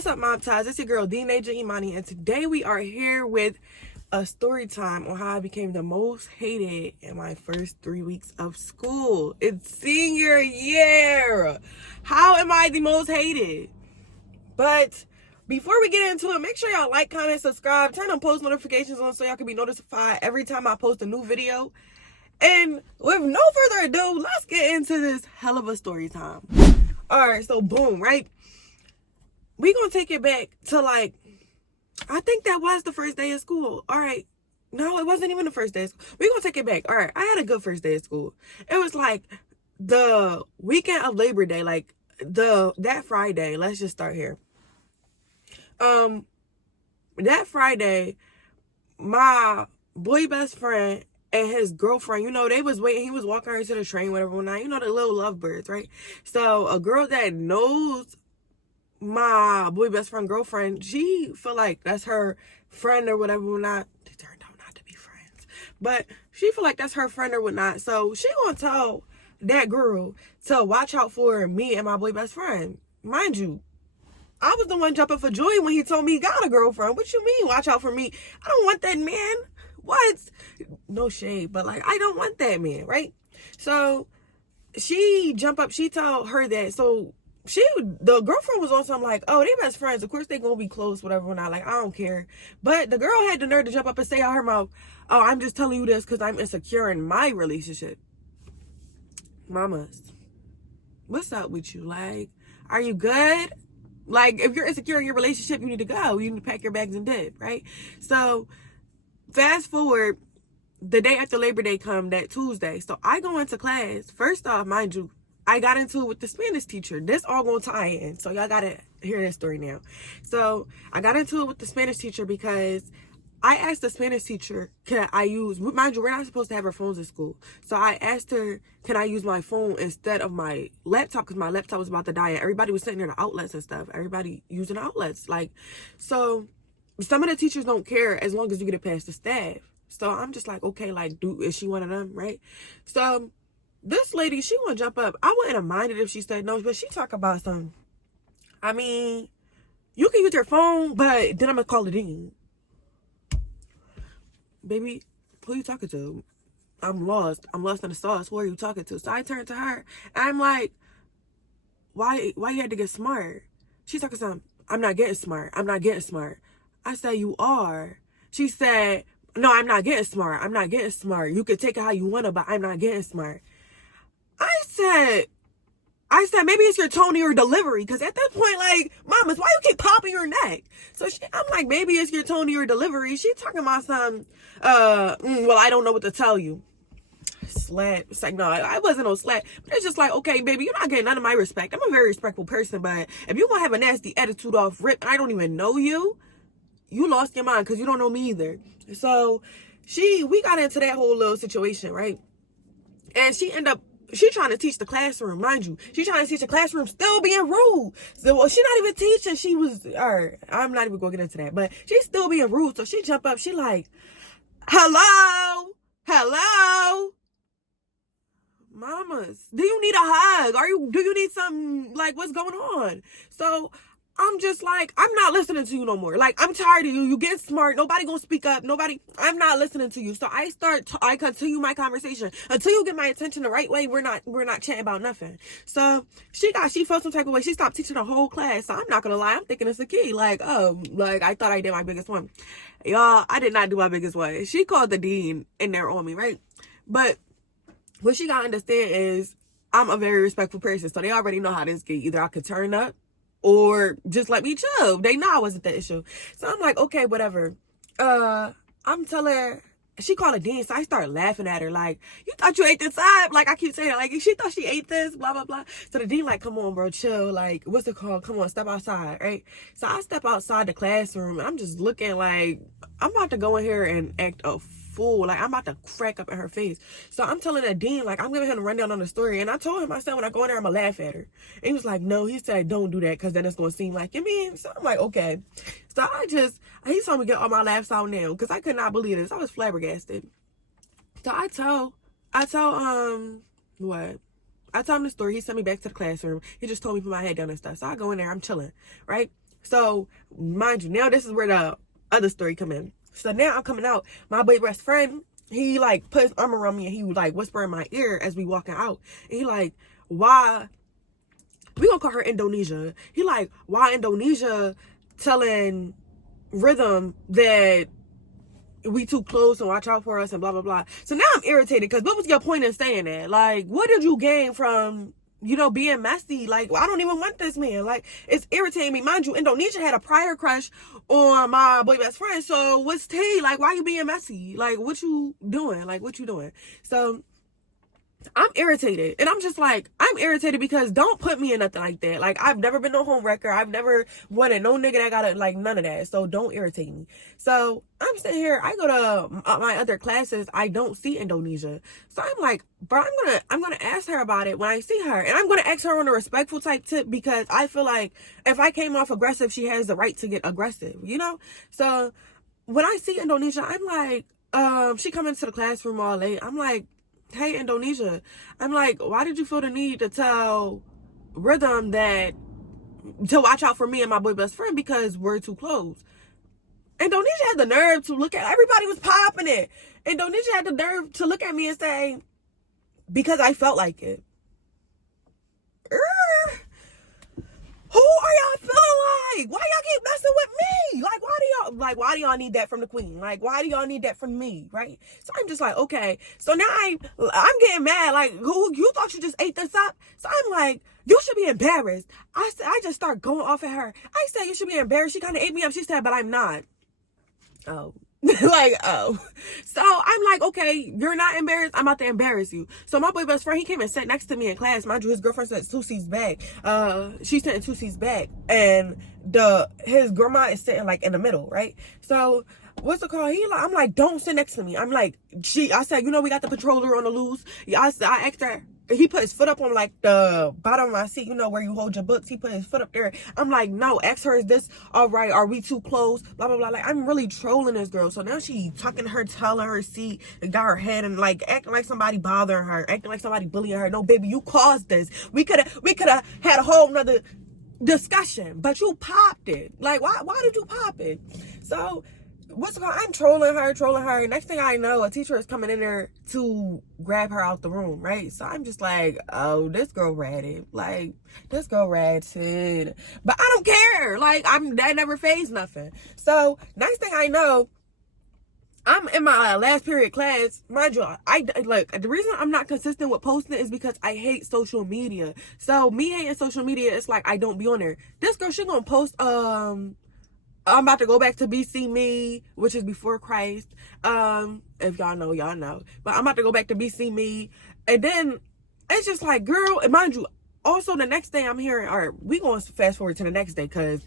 What's up, Mom Ties? It's your girl, D Naja Imani, and today we are here with a story time on how I became the most hated in my first 3 weeks of school. It's senior year. How am I the most hated? But before we get into it, make sure y'all like, comment, subscribe, turn on post notifications on so y'all can be notified every time I post a new video. And with no further ado, let's get into this hell of a story time. Alright, so boom, right? We gonna take it back to like, I think that was the first day of school. All right. No, it wasn't even the first day of school. We gonna take it back. All right. I had a good first day of school. It was like the weekend of Labor Day, like that Friday. Let's just start here. That Friday, my boy best friend and his girlfriend, you know, they was waiting. He was walking her to the train, whatever. Now, you know, the little lovebirds, right? So a girl that knows my boy best friend girlfriend, she feel like that's her friend or whatever, not. They turned out not to be friends, but she feel like that's her friend or whatnot. So she gonna tell that girl to watch out for me and my boy best friend. Mind you, I was the one jumping for joy when he told me he got a girlfriend. What you mean watch out for me? I don't want that man. What? No shade, but like, I don't want that man, right? So she jump up, she told her that. So the girlfriend was on something like, oh, they best friends, of course they gonna be close, whatever, not like, I don't care. But the girl had the nerve to jump up and say out her mouth, oh, I'm just telling you this because I'm insecure in my relationship. Mamas, what's up with you? Like, are you good? Like, if you're insecure in your relationship, you need to go. You need to pack your bags and dip, right? So fast forward, the day after Labor Day come, that Tuesday. So I go into class. First off, mind you, I got into it with the Spanish teacher. This all gonna tie in. So y'all gotta hear this story now. So I got into it with the Spanish teacher because I asked the Spanish teacher, can I use, mind you, we're not supposed to have our phones in school. So I asked her, can I use my phone instead of my laptop? Because my laptop was about to die. And everybody was sitting in the outlets and stuff. Everybody using the outlets. Like, so some of the teachers don't care as long as you get it past the staff. So I'm just like, okay, like, is she one of them, right? So this lady, she want to jump up. I wouldn't have minded if she said no, but she talk about something. I mean, you can use your phone, but then I'm going to call the dean. Baby, who you talking to? I'm lost. I'm lost in the sauce. Who are you talking to? So I turned to her, and I'm like, why you had to get smart? She's talking something. I'm not getting smart. I'm not getting smart. I said, you are. She said, no, I'm not getting smart. I'm not getting smart. You can take it how you want to, but I'm not getting smart. I said, maybe it's your tone or your delivery. Because at that point, like, mamas, why you keep popping your neck? So I'm like, maybe it's your tone or your delivery. She talking about some, well, I don't know what to tell you. Slat. It's like, no, I wasn't no slat. But it's just like, okay, baby, you're not getting none of my respect. I'm a very respectful person. But if you're going to have a nasty attitude off rip and I don't even know you, you lost your mind because you don't know me either. So we got into that whole little situation, right? And she trying to teach the classroom, mind you. She trying to teach the classroom, still being rude. So, well, she not even teaching. She was, I'm not even going to get into that. But she's still being rude. So she jump up. She like, hello? Mamas, do you need a hug? Do you need something, like, what's going on? So I'm just like, I'm not listening to you no more. Like, I'm tired of you. You get smart. Nobody gonna speak up. I'm not listening to you. So I continue my conversation until you get my attention the right way. We're not chatting about nothing. So she felt some type of way. She stopped teaching the whole class. So I'm not gonna lie. I'm thinking it's a key. Like, like I thought I did my biggest one. Y'all, I did not do my biggest one. She called the dean in there on me, right? But what she gotta understand is I'm a very respectful person. So they already know how this get. Either I could turn up or just let me chill. They know I wasn't the issue. So I'm like, okay, whatever. I'm telling her, she called a dean, so I started laughing at her, like, you thought you ate this up? Like, I keep saying, like, she thought she ate this, blah, blah, blah. So the dean, like, come on, bro, chill. Like, what's it called? Come on, step outside, right? So I step outside the classroom, and I'm just looking like, I'm about to go in here and act a fool. Like, I'm about to crack up in her face. So I'm telling the dean, like, I'm giving him a rundown on the story. And I told him, I said, when I go in there, I'm going to laugh at her. And he was like, no. He said, don't do that because then it's going to seem like you mean. So I'm like, okay. So he told me to get all my laughs out now because I could not believe this. I was flabbergasted. So I tell him the story. He sent me back to the classroom. He just told me to put my head down and stuff. So I go in there. I'm chilling, right? So, mind you, now this is where the other story come in. So now I'm coming out. My boy best friend, he like put his arm around me and he would like whisper in my ear as we walking out. And he like, why? We gonna call her Indonesia. He like, why Indonesia telling Rhythm that we too close and watch out for us and blah blah blah. So now I'm irritated because what was your point in saying that? Like, what did you gain from, you know, being messy? Like, I don't even want this man. Like, it's irritating me. Mind you, Indonesia had a prior crush on my boy best friend. So what's tea? Like, why you being messy? Like, what you doing? Like, what you doing? So I'm irritated. And I'm just like, I'm irritated because don't put me in nothing like that. Like, I've never been no home wrecker. I've never wanted no nigga that got it, like, none of that. So don't irritate me. So I'm sitting here. I go to my other classes. I don't see Indonesia. So I'm like, bro, I'm gonna ask her about it when I see her. And I'm gonna ask her on a respectful type tip because I feel like if I came off aggressive, she has the right to get aggressive, you know? So when I see Indonesia, I'm like, she come into the classroom all late. I'm like, hey, Indonesia. I'm like, why did you feel the need to tell Rhythm that to watch out for me and my boy best friend because we're too close? Indonesia had the nerve to look at, everybody was popping it. Indonesia had the nerve to look at me and say, because I felt like it. Who are y'all feeling like? Why y'all keep messing with me? Like, why do y'all need that from the queen? Like, why do y'all need that from me? Right? So I'm just like, okay. So now I'm getting mad. Like, who, you thought you just ate this up? So I'm like, you should be embarrassed. I just start going off at her. I said, you should be embarrassed. She kind of ate me up. She said, but I'm not. Oh. Like, oh. So I'm like, okay, you're not embarrassed, I'm about to embarrass you. So my boy best friend, he came and sat next to me in class. Mind you, his girlfriend sat 2 seats back. She's sitting 2 seats back, and his grandma is sitting like in the middle, right? So what's it called? I'm like, don't sit next to me. I'm like, I said, you know, we got the patroller on the loose. Yeah, I asked her. He put his foot up on like the bottom of my seat, you know, where you hold your books. He put his foot up there. I'm like, no, ask her, is this all right? Are we too close? Blah, blah, blah. Like, I'm really trolling this girl. So now she tucking her tail in her seat and got her head and like acting like somebody bothering her, acting like somebody bullying her. No, baby, you caused this. We could have had a whole nother discussion, but you popped it. Like, why did you pop it? So what's it called? I'm trolling her. Next thing I know, a teacher is coming in there to grab her out the room, right? So I'm just like, oh, this girl ratted. Like, this girl ratted. But I don't care. Like, that never phased nothing. So next thing I know, I'm in my last period class. Mind you, the reason I'm not consistent with posting is because I hate social media. So me hating social media, it's like I don't be on there. This girl, she gonna post, I'm about to go back to BC Me, which is before Christ. If y'all know, y'all know. But I'm about to go back to BC Me. And then it's just like, girl, and mind you, also the next day I'm hearing, all right, we going to fast forward to the next day because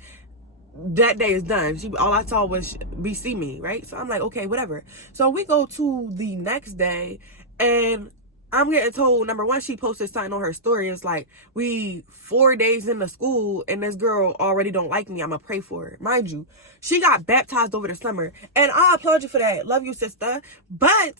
that day is done. All I saw was BC Me, right? So I'm like, okay, whatever. So we go to the next day and I'm getting told, number one, she posted something on her story. It's like, we 4 days into school and this girl already don't like me. I'm going to pray for her. Mind you, she got baptized over the summer. And I applaud you for that. Love you, sister. But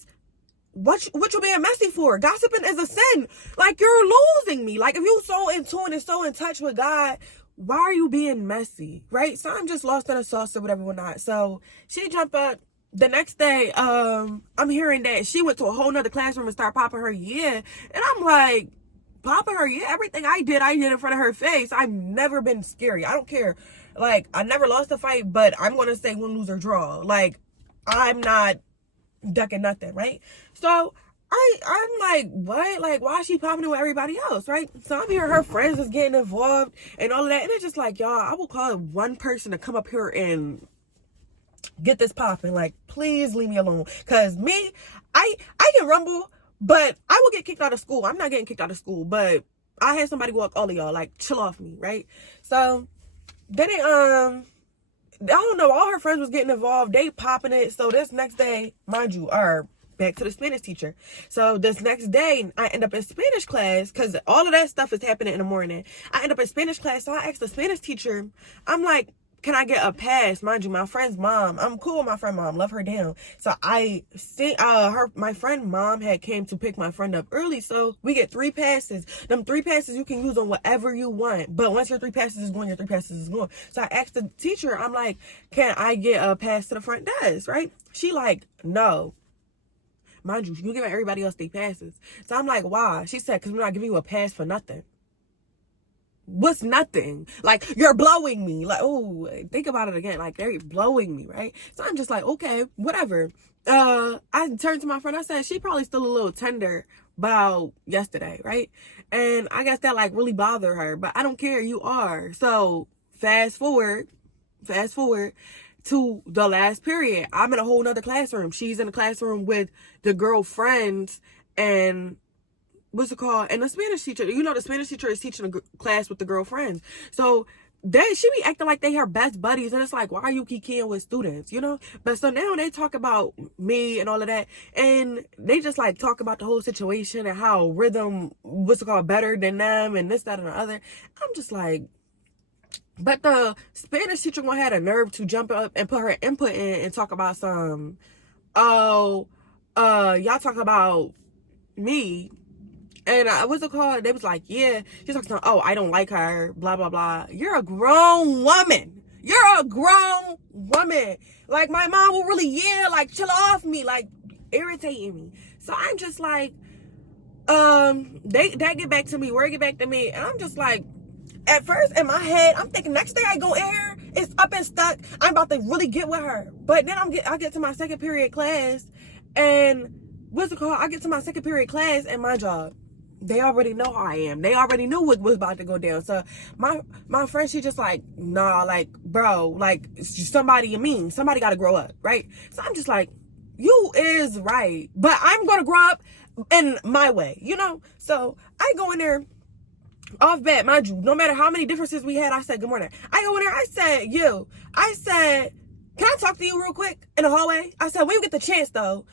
what you being messy for? Gossiping is a sin. Like, you're losing me. Like, if you so in tune and so in touch with God, why are you being messy? Right? So I'm just lost in a sauce or whatever, whatnot. So she jumped up. The next day, I'm hearing that she went to a whole nother classroom and started popping her, yeah. And I'm like, popping her, yeah, everything I did in front of her face. I've never been scary. I don't care. Like, I never lost a fight, but I'm going to say win, lose, or draw. Like, I'm not ducking nothing, right? So I'm like, what? Like, why is she popping it with everybody else, right? So I'm hearing her friends is getting involved and all of that. And it's just like, y'all, I will call one person to come up here and get this popping. Like, please leave me alone. Because me, I can rumble, but I will get kicked out of school. I'm not getting kicked out of school, but I had somebody walk all of y'all, like, chill off me, right? So then I don't know, all her friends was getting involved. They popping it. So this next day, mind you, back to the Spanish teacher. So this next day, I end up in Spanish class because all of that stuff is happening in the morning. I end up in Spanish class. So I asked the Spanish teacher, I'm like, can I get a pass? Mind you, my friend's mom, I'm cool with my friend mom, love her down. So I see my friend mom had came to pick my friend up early, so we get 3 passes. Them 3 passes you can use on whatever you want, but once your 3 passes is gone, your 3 passes is gone. So I asked the teacher, I'm like, can I get a pass to the front desk, right? She like, no. Mind you, you giving everybody else their passes. So I'm like, why? She said, because we're not giving you a pass for nothing. What's nothing? Like, you're blowing me. Like, oh, think about it again. Like, they're blowing me, right? So I'm just like, okay, whatever. I turned to my friend. I said, she probably still a little tender about yesterday, right? And I guess that, like, really bothered her. But I don't care. You are. So, fast forward to the last period. I'm in a whole nother classroom. She's in a classroom with the girlfriends and what's it called? And the Spanish teacher, you know, the Spanish teacher is teaching a class with the girlfriends. So she be acting like they her best buddies. And it's like, why are you kikiing with students, you know? But so now they talk about me and all of that. And they just like talk about the whole situation and how rhythm, what's it called, better than them and this, that, and the other. I'm just like, but the Spanish teacher one had a nerve to jump up and put her input in and talk about some, y'all talk about me. And what's it called? They was like, yeah. She's like, oh, I don't like her, blah, blah, blah. You're a grown woman. You're a grown woman. Like, my mom will really, like, chill off me, like, irritating me. So I'm just like, they get back to me, word get back to me. And I'm just like, at first, in my head, I'm thinking next day I go in here, it's up and stuck. I'm about to really get with her. But then I get to my second period class, and what's it called? I get to my second period class, and my job. They already know how I am. They already knew what was about to go down. So my friend, she just like, nah, like, bro, like, somebody got to grow up, right? So I'm just like, you is right. But I'm going to grow up in my way, you know? So I go in there, off bat, mind you, no matter how many differences we had, I said, good morning. I go in there, I said, can I talk to you real quick in the hallway? I said, when you get the chance, though.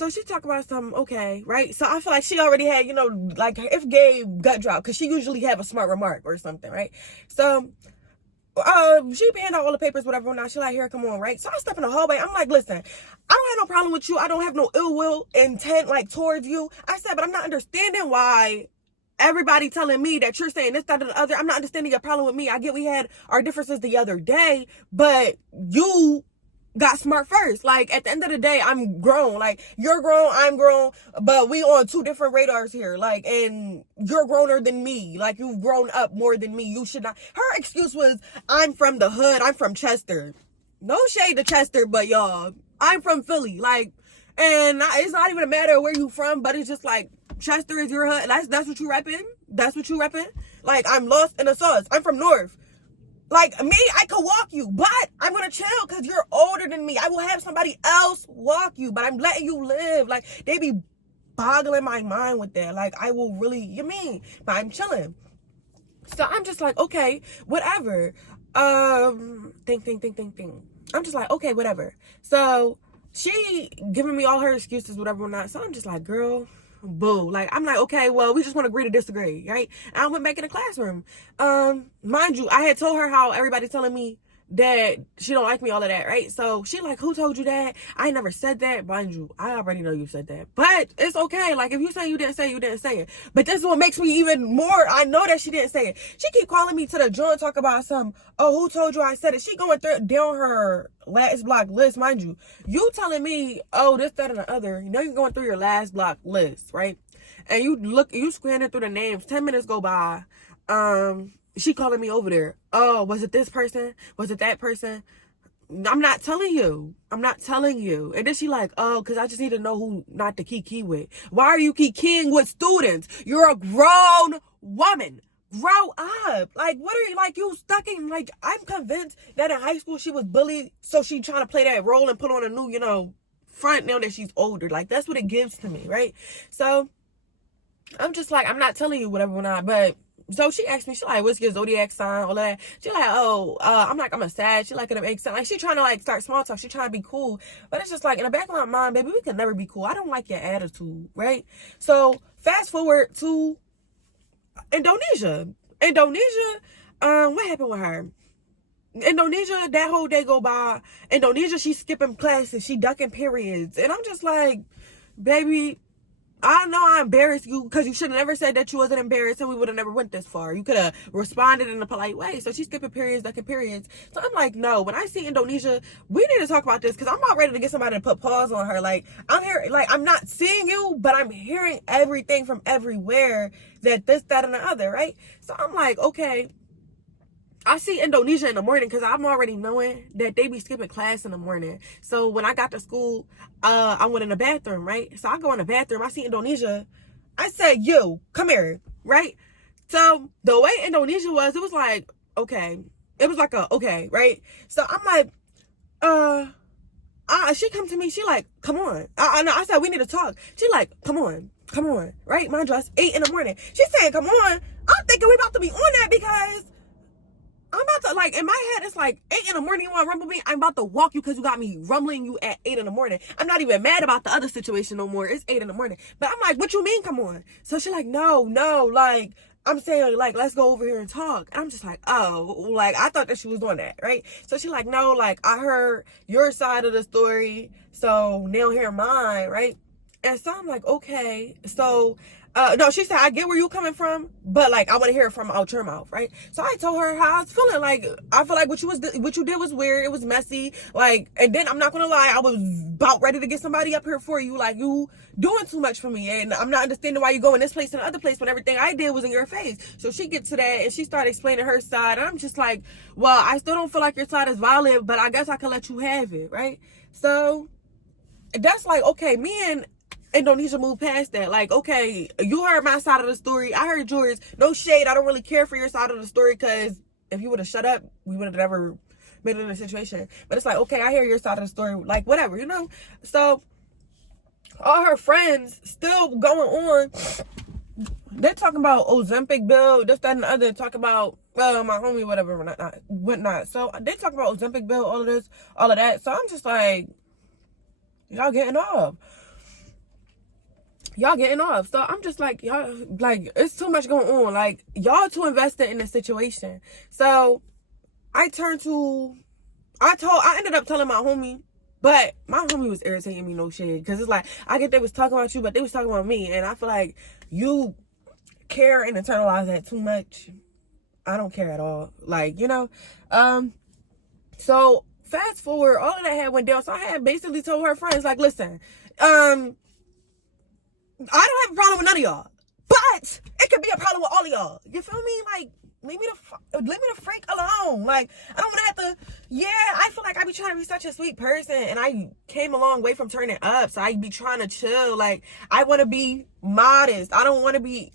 So she talked about something, okay, right? So I feel like she already had, you know, like, if gay gut drop, because she usually have a smart remark or something, right? So she handed out all the papers, whatever. Now she like, here, come on, right? So I step in the hallway. I'm like, listen, I don't have no problem with you. I don't have no ill will intent, like, towards you. I said, but I'm not understanding why everybody telling me that you're saying this, that, and the other. I'm not understanding your problem with me. I get we had our differences the other day, but you got smart first. Like, at the end of the day, I'm grown. Like, you're grown, I'm grown, but we on 2 different radars here. Like, and you're growner than me. Like, you've grown up more than me. You should not. Her excuse was, I'm from the hood. I'm from Chester. No shade to Chester, but y'all, I'm from Philly. Like, and it's not even a matter of where you from, but it's just like, Chester is your hood. That's what you repping? That's what you repping? Like, I'm lost in the sauce. I'm from North. Like, me, I could walk you, but I'm going to chill because you're older than me. I will have somebody else walk you, but I'm letting you live. Like, they be boggling my mind with that. Like, I will really, you mean, but I'm chilling. So I'm just like, okay, whatever. Think. I'm just like, okay, whatever. So she giving me all her excuses, whatever or not. So I'm just like, girl, boo. Like, I'm like, okay, well, we just want to agree to disagree, right? And I went back in the classroom. Mind you, I had told her how everybody's telling me that she don't like me, all of that, right? So she like, who told you that? I never said that. Mind you, I already know you said that, but it's okay. Like, if you say you didn't say it, you didn't say it. But this is what makes me even more, I know that she didn't say it. She keep calling me to the joint, talk about some, oh, who told you I said it? She going down her last block list. Mind you, you telling me, oh, this, that, and the other. You know, you're going through your last block list, right? And you scanning through the names. 10 minutes go by. She calling me over there. Oh, was it this person? Was it that person? I'm not telling you. I'm not telling you. And then she like, oh, because I just need to know who not to kiki with. Why are you kikiing with students? You're a grown woman. Grow up. Like, what are you, like, you stuck in, like, I'm convinced that in high school she was bullied, so she trying to play that role and put on a new, you know, front now that she's older. Like, that's what it gives to me, right? So I'm just like, I'm not telling you whatever or not, but so she asked me, she like, what's your zodiac sign, all that. She like, oh, I'm like, I'm a Sag. She like, it makes sense. Like, she trying to like start small talk. She trying to be cool. But it's just like, in the back of my mind, baby, we could never be cool. I don't like your attitude, right? So fast forward to Indonesia. What happened with her? Indonesia, that whole day go by. Indonesia, she's skipping classes, she ducking periods. And I'm just like, baby, I know I embarrassed you because you should have never said that you wasn't embarrassed and we would have never went this far. You could have responded in a polite way. So she's skipping periods, ducking periods. So I'm like, no, when I see Indonesia, we need to talk about this because I'm not ready to get somebody to put pause on her. Like, I'm here, like, I'm not seeing you, but I'm hearing everything from everywhere that this, that, and the other, right? So I'm like, okay. I see Indonesia in the morning because I'm already knowing that they be skipping class in the morning. So when I got to school, I went in the bathroom, right? So I go in the bathroom, I see Indonesia. I said, yo, come here, right? So the way Indonesia was, it was like, okay. It was like a, okay, right? So I'm like, she come to me, she like, come on. I said, we need to talk. She like, come on, right? Mind you, it's 8 in the morning. She's saying, come on. I'm thinking we about to be on that because I'm about to, like, in my head, it's like 8 in the morning, you want to rumble me? I'm about to walk you because you got me rumbling you at 8 in the morning. I'm not even mad about the other situation no more. It's 8 in the morning. But I'm like, what you mean, come on? So she's like, no, like, I'm saying, like, let's go over here and talk. And I'm just like, oh, like, I thought that she was doing that, right? So she's like, no, like, I heard your side of the story, so now hear mine, right? And so I'm like, okay. So no, she said, I get where you coming from, but like I want to hear it from out your mouth, right? So I told her how I was feeling. Like, I feel like what you did was weird. It was messy. Like, and then I'm not gonna lie, I was about ready to get somebody up here for you. Like, you doing too much for me, and I'm not understanding why you go in this place and the other place when everything I did was in your face. So she gets to that and she started explaining her side, and I'm just like, well, I still don't feel like your side is valid, but I guess I can let you have it, right? So that's like, okay, me and Indonesia moved past that. Like, okay, you heard my side of the story, I heard yours. No shade, I don't really care for your side of the story because if you would have shut up, we would have never been in a situation. But it's like, okay, I hear your side of the story, like, whatever, you know? So all her friends still going on. They're talking about Ozempic bill, this, that, and the other. Talking about my homie, whatever, whatnot. So they talk about Ozempic bill, all of this, all of that. So I'm just like, y'all getting off. So I'm just like, y'all, like, it's too much going on. Like, y'all too invested in the situation. So I ended up telling my homie, but my homie was irritating me, no shade. Because it's like, I get they was talking about you, but they was talking about me. And I feel like you care and internalize that too much. I don't care at all. Like, you know? So fast forward, all of that had went down. So I had basically told her friends, like, listen, I don't have a problem with none of y'all, but it could be a problem with all of y'all. You feel me? Like, leave me the freak alone. Like, I don't want to have to. Yeah, I feel like I be trying to be such a sweet person, and I came a long way from turning up. So I be trying to chill. Like, I want to be modest. I don't want to be.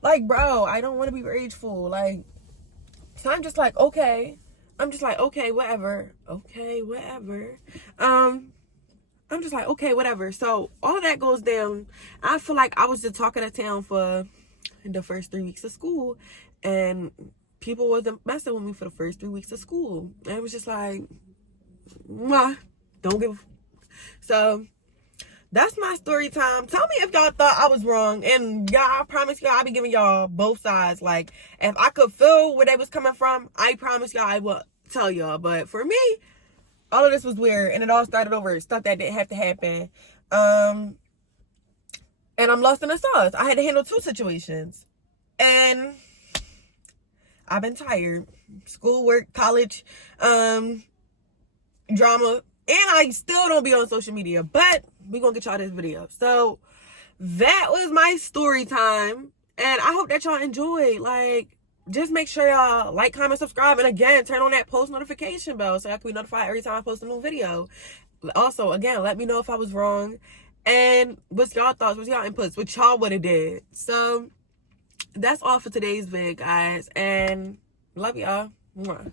Like, bro, I don't want to be rageful. Like, so I'm just like, okay. Whatever. I'm just like, okay, whatever. So all of that goes down. I feel like I was the talk of the town for the first 3 weeks of school, and people wasn't messing with me for the first 3 weeks of school. And it was just like, mwah, don't give. So that's my story time. Tell me if y'all thought I was wrong. And y'all, I promise y'all, I'll be giving y'all both sides. Like, if I could feel where they was coming from, I promise y'all I will tell y'all. But for me, all of this was weird, and it all started over stuff that didn't have to happen. And I'm lost in the sauce. I had to handle 2 situations, and I've been tired. Schoolwork, college, drama, and I still don't be on social media, but we gonna get y'all this video. So that was my story time, and I hope that y'all enjoyed. Like, just make sure y'all like, comment, subscribe, and again, turn on that post notification bell so y'all can be notified every time I post a new video. Also, again, let me know if I was wrong, and what's y'all thoughts, what's y'all inputs, what y'all would have did. So that's all for today's vid, guys, and love y'all. Mwah.